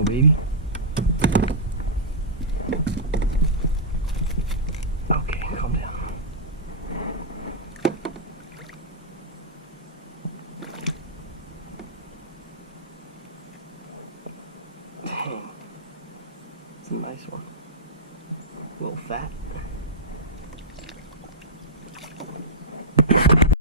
go, baby. Okay, calm down. Dang. It's a nice one. A little fat.